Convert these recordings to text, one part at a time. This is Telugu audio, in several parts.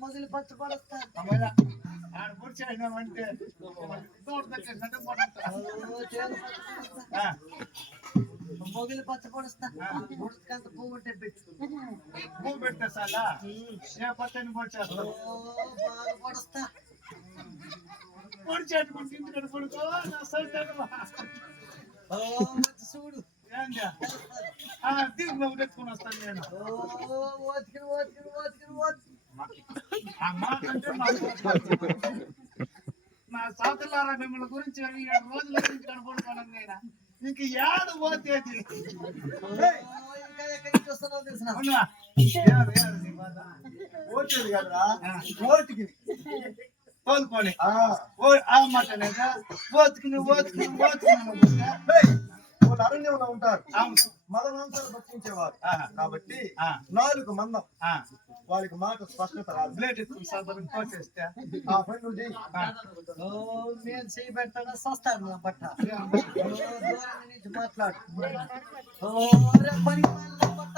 మొదలు పచ్చి పడస్తా మొగలు పచ్చ పడుస్తా ముడకంత పువ్వు ఉంటే పెట్టు పువ్వు పెట్టే సాలా ఏ పచ్చని పొడిచేస్తావు ఓ, బాగా పడుస్తా చూడు ఏంటి తెచ్చుకుని వస్తాను నేను ఓ ఓతికిన ఆ మిమ్మల్ని గురించి ఏడు రోజుల గురించి కనుక్కుంటున్నాను నేను ఇంక ఏడు పోతేది ఓ, ఇంకా ఎక్కడి తెలిసిన ఓటేది కదరా ఓటికి కోలుకొని ఆ, ఓ ఆ మాట లేదా ఓతుకుని ఓతుకుని ఓతుకుని అరణ్యంలో ఉంటారు. మదమాంసాలు భక్షించేవారు. కాబట్టి నాలుగు మందం. వాళ్ళకి మాట స్పష్టత రాదు. సాధారణ కోసేస్తే ఆ పని నువ్వు చెయ్యి. ఆ, ఓ నేను చేయి పెట్టాడా సస్తాను నా బట్ట. మాట్లాడు. పని బట్ట.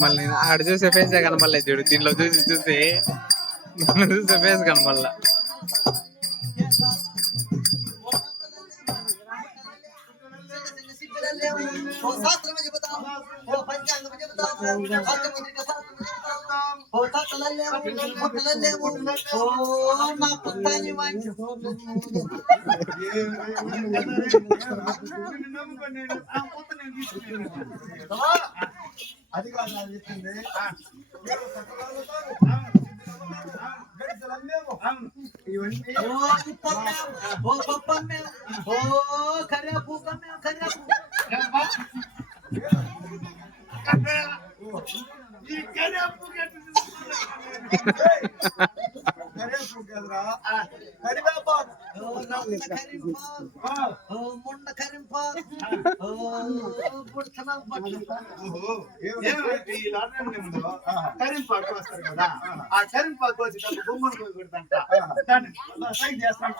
మళ్ళీ ఆడ చూసే ఫేస్ కనపడలేదు చూడు. దీంట్లో చూసి చూసి చూసే ఫేస్ కనమల్లా ఈ కర్రేపు గట్టి తీసుకున్నాను. ఏయ్, కరివేపు కదరా కరివేపాకు ఓ నల్ల కరింపాకు ఆ, ఓ ముండ కరింపాకు ఓ పుడతన బట్టలు ఓహో. ఏమిటి? ఏమిటి ఈ లాటరీ నెంబరు? కరింపాకు వస్తారు కదా ఆ కరింపాకు వచ్చేటప్పుడు బొమ్మను పోయి పెడతాంట దాన్ని అలా సైడ్ చేస్తాను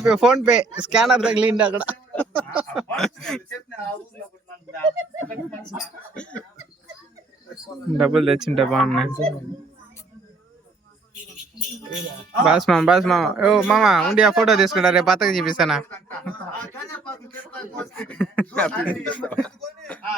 PhonePe PhonePe scanner తగిలిండి అక్కడ డబ్బులు తెచ్చింటే బాగున్నాయి బాస్ మామ బాస్ మామ ఓ మామ ఉండి ఆ ఫోటో తీసుకుంటా రేపు అత్తకి చూపిస్తానా ఆ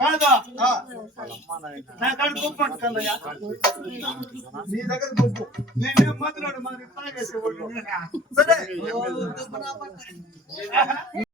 కాదు? నా కాడ గొప్ప పట్టుకుందయ్యా నీ దగ్గర గొప్ప నేనేం మాట్లాడు మాది సరే.